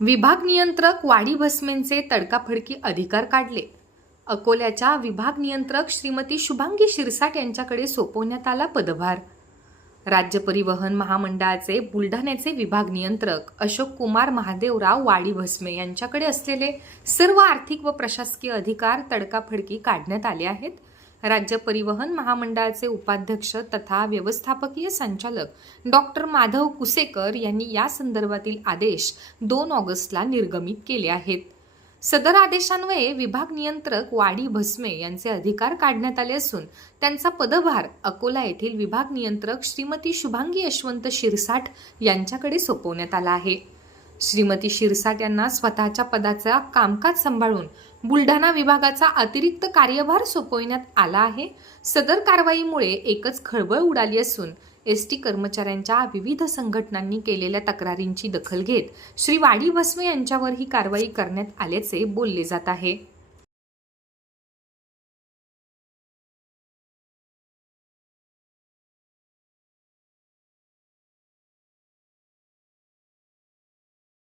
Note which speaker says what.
Speaker 1: विभाग नियंत्रक वाडी भस्मेंचे तडकाफडकी अधिकार काढले. अकोल्याच्या विभाग नियंत्रक श्रीमती शुभांगी शिरसाट यांच्याकडे सोपवण्यात आला पदभार. राज्य परिवहन महामंडळाचे बुलढाण्याचे विभाग नियंत्रक अशोक कुमार महादेवराव वाडी भस्मे यांच्याकडे असलेले सर्व आर्थिक व प्रशासकीय अधिकार तडकाफडकी काढण्यात आले आहेत. राज्य परिवहन महामंडळाचे उपाध्यक्ष तथा व्यवस्थापकीय संचालक डॉक्टर माधव कुसेकर यांनी या संदर्भातील आदेश दोन ऑगस्टला निर्गमित केले आहेत. सदर आदेशान्वये विभाग नियंत्रक वाडी भस्मे यांचे अधिकार काढण्यात आले असून त्यांचा पदभार अकोला येथील विभाग नियंत्रक श्रीमती शुभांगी यशवंत शिरसाट यांच्याकडे सोपवण्यात आला आहे. श्रीमती शिरसाट यांना स्वतःच्या पदाचा कामकाज सांभाळून बुलढाणा विभागाचा अतिरिक्त कार्यभार सोपविण्यात आला आहे. सदर कारवाईमुळे एकच खळबळ उडाली असून एस टी कर्मचाऱ्यांच्या विविध संघटनांनी केलेल्या तक्रारींची दखल घेत श्री वाडी भस्मे यांच्यावर ही कारवाई करण्यात आल्याचे बोलले जात आहे.